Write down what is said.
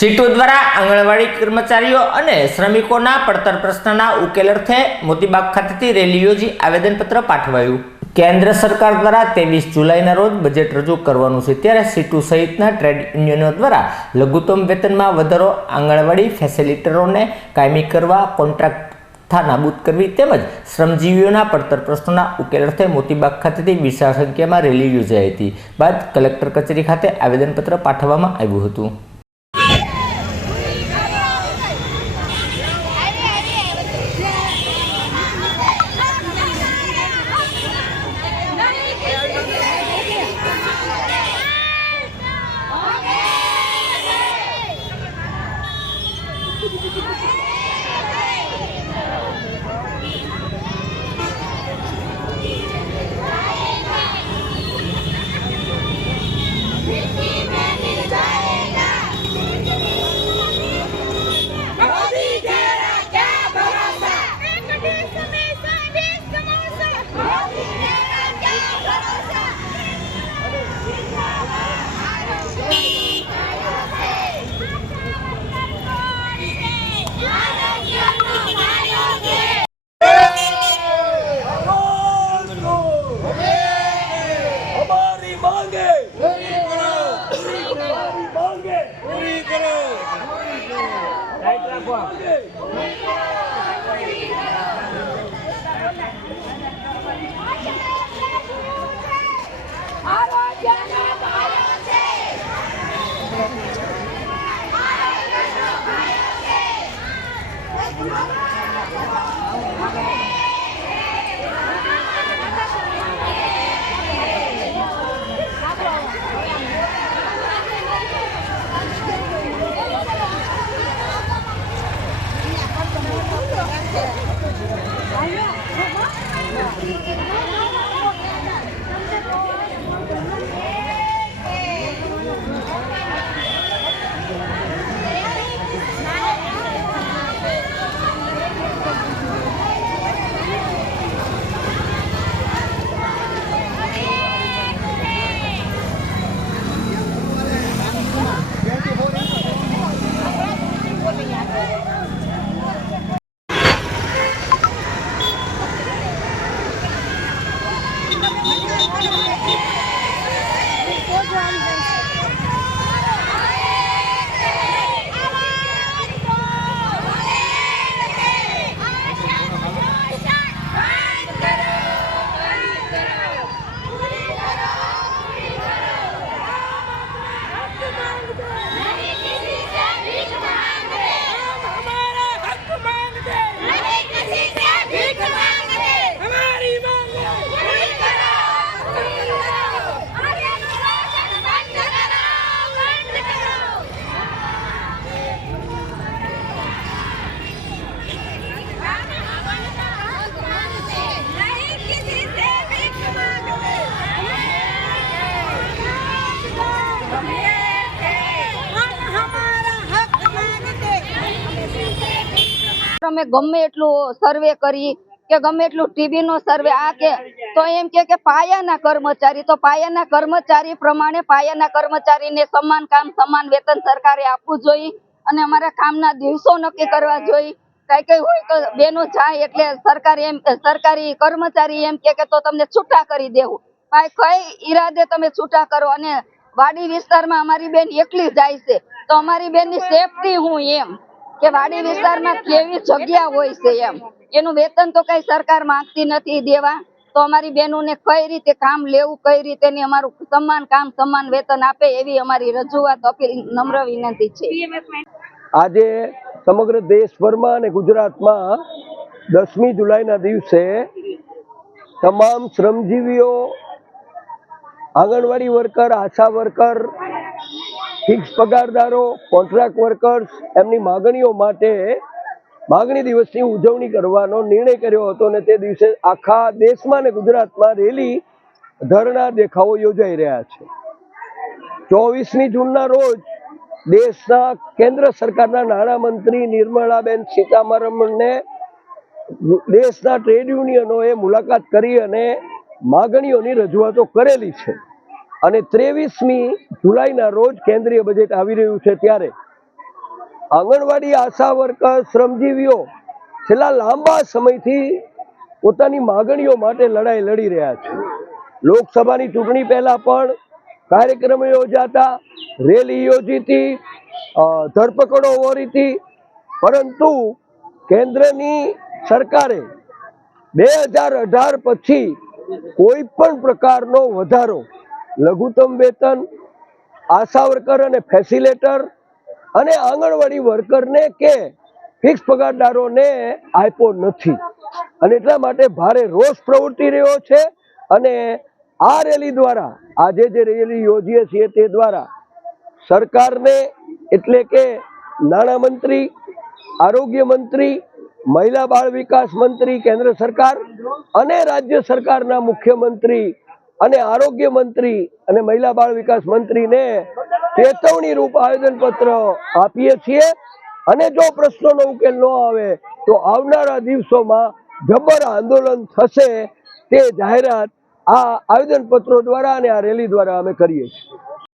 સીટો દ્વારા આંગણવાડી કર્મચારીઓ અને શ્રમિકોના પડતર પ્રશ્નના ઉકેલ અર્થે મોતીબાગ ખાતેથી રેલી યોજી આવેદનપત્ર પાઠવાયું। કેન્દ્ર સરકાર દ્વારા 23 જુલાઈના રોજ બજેટ રજૂ કરવાનું છે, ત્યારે સીટુ સહિતના ટ્રેડ યુનિયનો દ્વારા લઘુત્તમ વેતનમાં વધારો, આંગણવાડી ફેસિલિટરોને કાયમી કરવા, કોન્ટ્રાક્ટ નાબૂદ કરવી તેમજ શ્રમજીવીઓના પડતર પ્રશ્નોના ઉકેલ અર્થે મોતીબાગ ખાતેથી વિશાળ સંખ્યામાં રેલી યોજાઈ હતી। બાદ કલેક્ટર કચેરી ખાતે આવેદનપત્ર પાઠવવામાં આવ્યું હતું। અમે ગમે એટલું સર્વે કરી કે ગમે એટલું ટીબી નો સર્વે આ કે તો એમ કે પાયાના કર્મચારી, તો પાયાના કર્મચારી પ્રમાણે પાયાના કર્મચારીને સમાન કામ સમાન વેતન સરકારે આપવું જોઈએ અને અમારા કામના દિવસો નક્કી કરવા જોઈએ। કઈ હોય તો બેનો જાય એટલે સરકારી કર્મચારી એમ કે તો તમને છૂટા કરી દેવું, કઈ ઈરાદે તમે છૂટા કરો? અને વાડી વિસ્તારમાં અમારી બેન એકલી જાય છે તો અમારી બેનની સેફટી હું એમ કે વાડી વિસ્તારમાં કેવી જગ્યા હોય છે એનું વેતન તો કઈ સરકાર માંગતી નથી દેવા, તો અમારી બહેનોને કઈ રીતે કામ લેવું, કઈ રીતે અમારું સમાન કામ સમાન વેતન આપે એવી અમારી રજૂઆત અપીલ નમ્ર વિનંતી છે। આજે સમગ્ર દેશભરમાં અને ગુજરાતમાં 10મી જુલાઈના દિવસે તમામ શ્રમજીવીઓ, આંગણવાડી વર્કર, આશા વર્કર, ફિક્સ પગારદારો, કોન્ટ્રાક્ટ વર્કર્સ એમની માગણીઓ માટે માગણી દિવસની ઉજવણી કરવાનો નિર્ણય કર્યો હતો અને તે દિવસે આખા દેશમાં અને ગુજરાતમાં રેલી, ધરણા, દેખાવો યોજાઈ રહ્યા છે। 24મી જૂનના રોજ દેશના કેન્દ્ર સરકારના નાણામંત્રી નિર્મલાબેન સીતારમણને દેશના ટ્રેડ યુનિયનોએ મુલાકાત કરી અને માગણીઓની રજૂઆતો કરેલી છે અને 23મી જુલાઈના રોજ કેન્દ્રીય બજેટ આવી રહ્યું છે ત્યારે આંગણવાડી આશા વર્કર શ્રમજીવીઓ છેલ્લા લાંબા સમયથી પોતાની માગણીઓ માટે લડાઈ લડી રહ્યા છે. લોકસભાની ચૂંટણી પહેલા પણ કાર્યક્રમો યોજાતા, રેલી યોજીતી, ધરપકડો વોરીતી, પરંતુ કેન્દ્રની સરકારે 2018 પછી કોઈ પણ પ્રકારનો વધારો લઘુત્તમ વેતન, આશા વર્કર અને ફેસિલેટર અને આંગણવાડી વર્કરને કે ફિક્સ પગારદારોને આપ્યો નથી. અને એટલા માટે ભારે રોષ પ્રવર્તી રહ્યો છે. અને આ રેલી દ્વારા, આજે જે રેલી યોજીએ છીએ તે દ્વારા સરકારને, એટલે કે નાણામંત્રી, આરોગ્ય મંત્રી, મહિલા બાળ વિકાસ મંત્રી કેન્દ્ર સરકાર અને રાજ્ય સરકારના મુખ્યમંત્રી અને આરોગ્ય મંત્રી અને મહિલા બાળ વિકાસ મંત્રીને ચેતવણી રૂપ આવેદનપત્ર આપીએ છીએ. અને જો પ્રશ્નોનો ઉકેલ ન આવે તો આવનારા દિવસોમાં જબર આંદોલન થશે. તે જાહેરાત આ આવેદનપત્રો દ્વારા અને આ રેલી દ્વારા અમે કરીએ છીએ.